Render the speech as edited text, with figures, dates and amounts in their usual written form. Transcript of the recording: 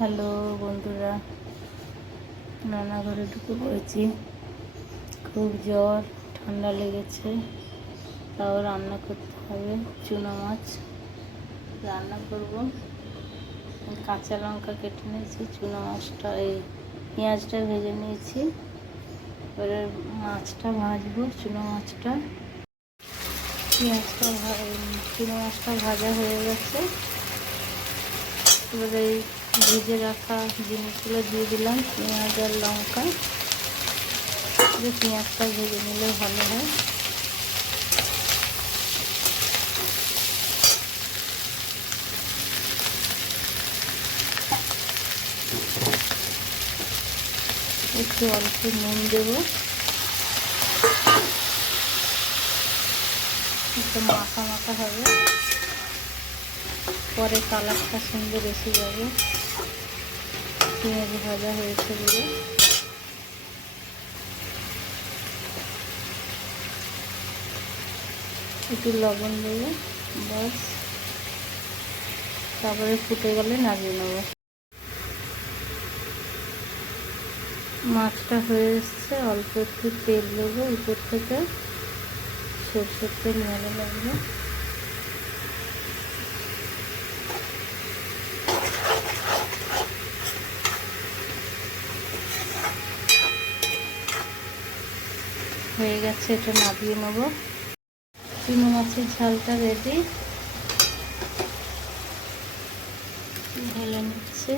Hello বন্ধুরা, রান্নাঘরে ঢুকে পড়েছি। খুব জ্বর, ঠান্ডা লেগেছে, তাও রান্না করতে হবে। চুনো মাছ রান্না করব। কাঁচা লঙ্কা কেটে নিয়েছি, চুনো মাছটা পেঁয়াজটা ভেজে নিয়েছি। এবারে মাছটা ভাজবো। চুনো মাছটা চুনো মাছটা ভাজা হয়ে গেছে। এবারে ভেজে রাখা জিনিসগুলো দিয়ে দিলাম, পেঁয়াজ আর লঙ্কা। পেঁয়াজটা ভেজে নিলে ভালো হয়। একটু অল্প নুন দেব, একটু মাখা মাখা হবে, পরে কালারটা সুন্দর এসে যাবে। পেঁয়াজ ভাজা হয়েছে বলে একটু লবণ দেবো, বাস। তারপরে ফুটে গেলে নামিয়ে নেব। মাছটা হয়ে এসছে, অল্প একটু তেল দেবো উপর থেকে, সরষের তেল ভালো লাগবে। হয়ে গেছে, এটা নামিয়ে নেব। চুনো মাছের ঝালটা রেডি, ঢেলে নিচ্ছে।